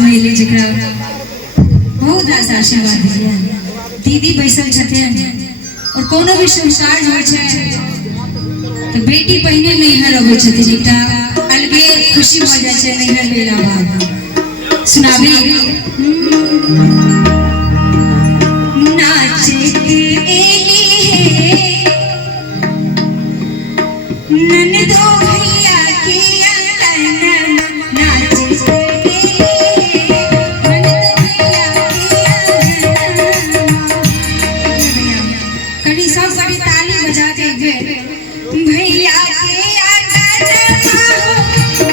में एले जकरा बहुत रास आशीर्वाद दिया। दीदी बैसल छथिन और कोनो भी संसार होय छै तो बेटी पहिने नैहर अबै छथिन, एकटा अलगे खुशी भ जाय छै नैहर गेला बाद। सुनाबी नाचे के एली है ननदो भैया के अंगन, नाचे के एली है ननदो भैया के अंगन। कड़ी सब बड़ी ताली बजा के गए भैया के अंगन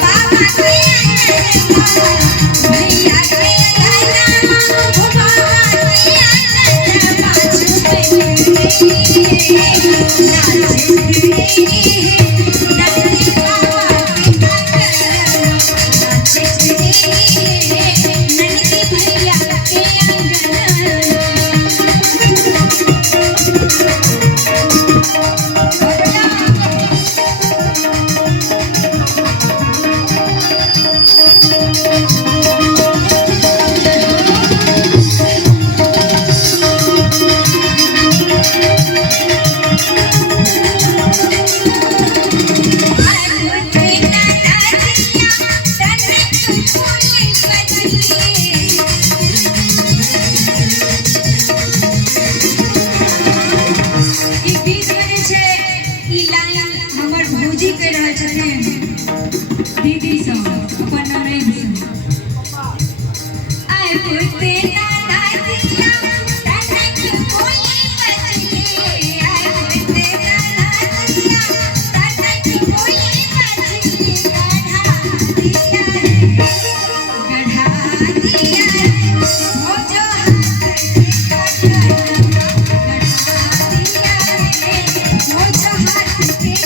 बाबा के अंगन, भैया के अंगन बाबा के अंगन, बाजू पे नाचे के दीदी सब अपन ननद आए पुते नाना दिया तनक कोई बचले, आए पुते नाना दिया तनक कोई बचले, गढ़ा दिया हो जो हाथ के गढ़ा दिया हो जो हाथ के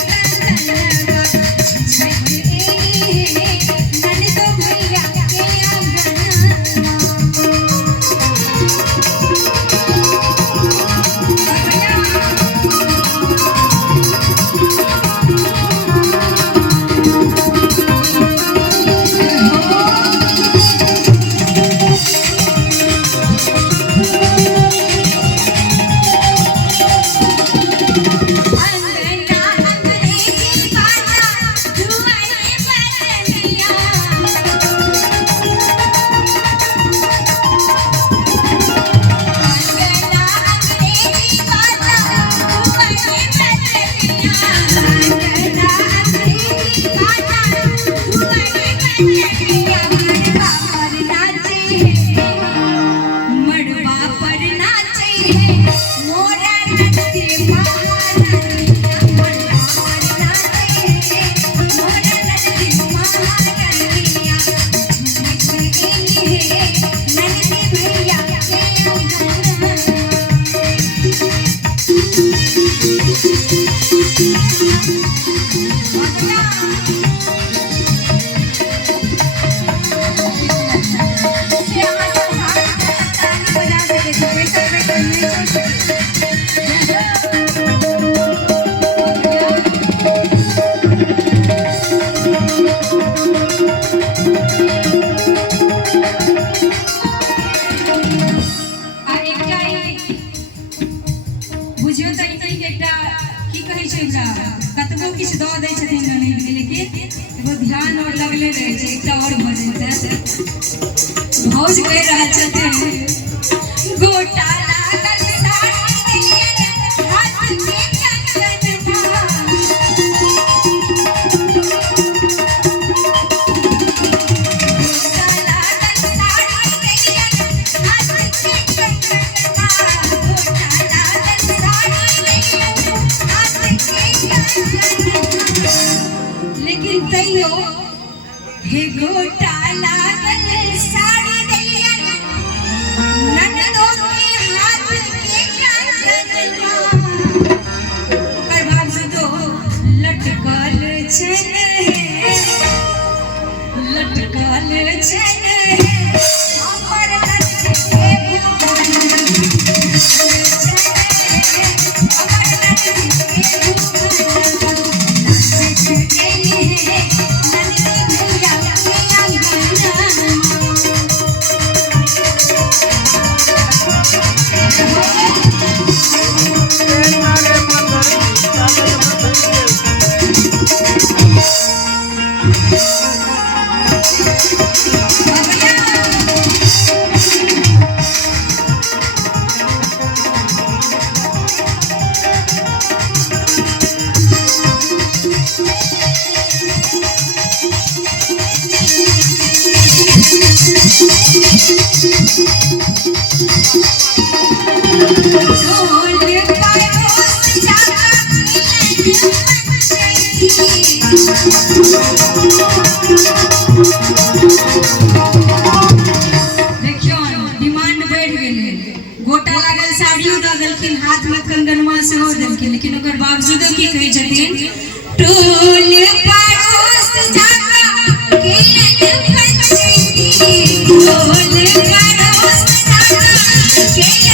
कतबो किछु दऽ दै छथिन ननद, लेकिन एगो ध्यान और लगले रहे छै। एकटा और भजन छै भौज कहि रहल छथिन गोटा लागल साड़ी दियन हाथ में कंगन गोटा लागल साड़ी दियन हाथ में कंगन, गोटा लागल साड़ी दियन हाथ में कंगन, लेकिन तैयो हे गोटा लागल साड़ी दियन ननदो के गोटा लागल साड़ियों द देलखिन, हाथ में कंगनवा सेहो देलखिन, लेकिन ओकर बावजूदो की कहै छथिन टोल पड़ोस जाका केलन पंचती, टोल पड़ोस जाका केलन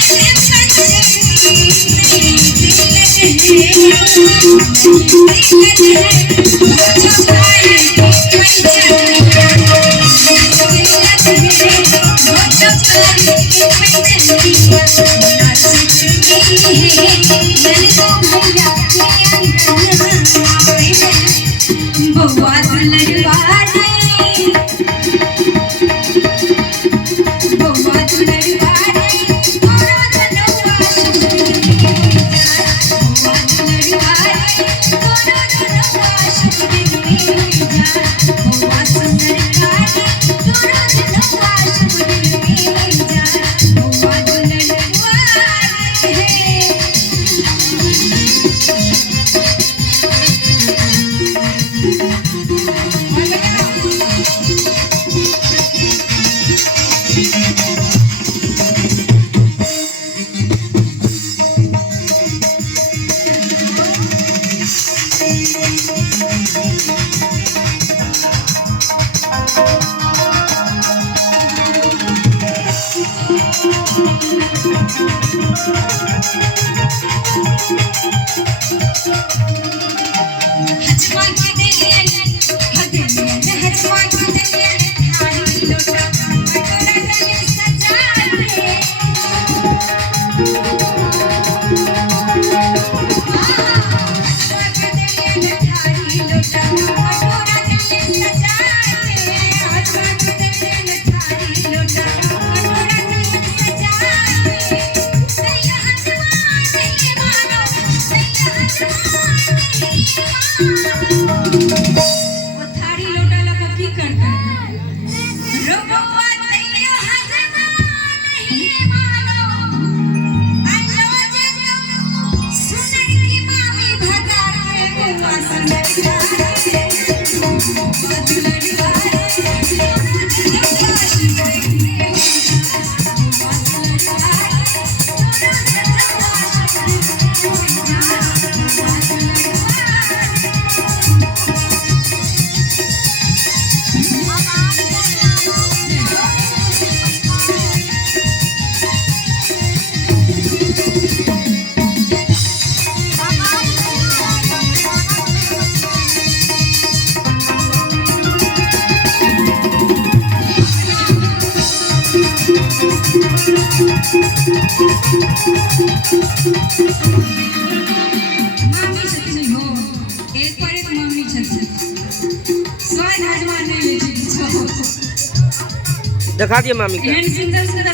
दिखा दिए मामी का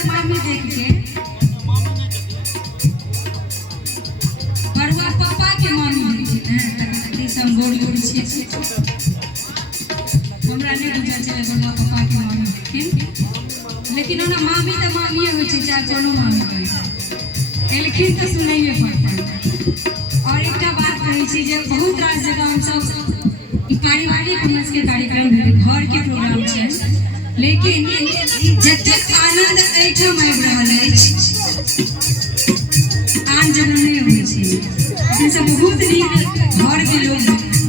मामी देख के बड़ुआ पापा के मामी देख सब गोड़ गोड़ छी हमरा नहीं बुझा चले बड़ुआ पापा के मामी देखिन, लेकिन ओना मामी तो मामी होय छै, चाहे कोनो मामी होय एलखिन तो सुनाइए पड़ता। और एकटा बात कहै छी जे बहुत रास जगह हम सब ई पारिवारिक हमर के कार्यक्रम घर के प्रोग्राम छै, लेकिन जतेक आनंद एहिठाम आबि रहल अछि आन जगह नहीं होइ छै, लेकिन सब बहुत नीक घर के लोग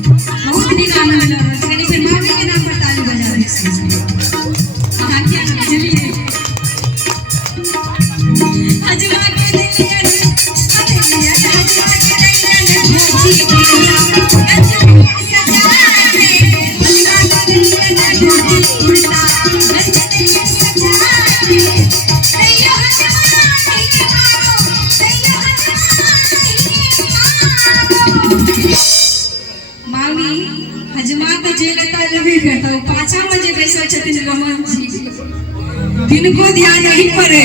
बहुत नीक आनंद लऽ रहल छै। कनि फेर मामी के नाम पर ताली बजा दै छी अहाँ के चलिए अजमा के दिलिया अजमा के दिलिया भोजी को ध्यान नहीं पड़े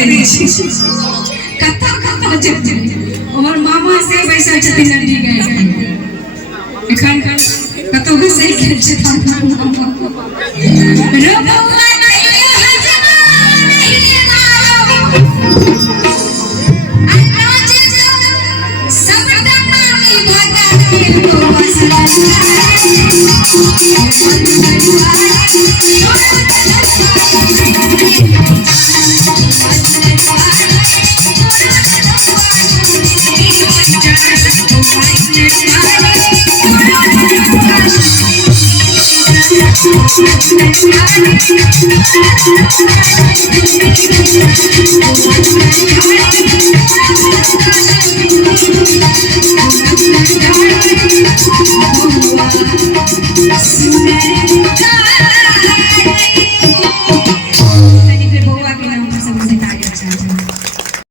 कथा कथा जते और मामा से बैसल छथिन नंदी गए एखन कतो घुसै गेल छै रो बौआ नहीं हजमा Thank you.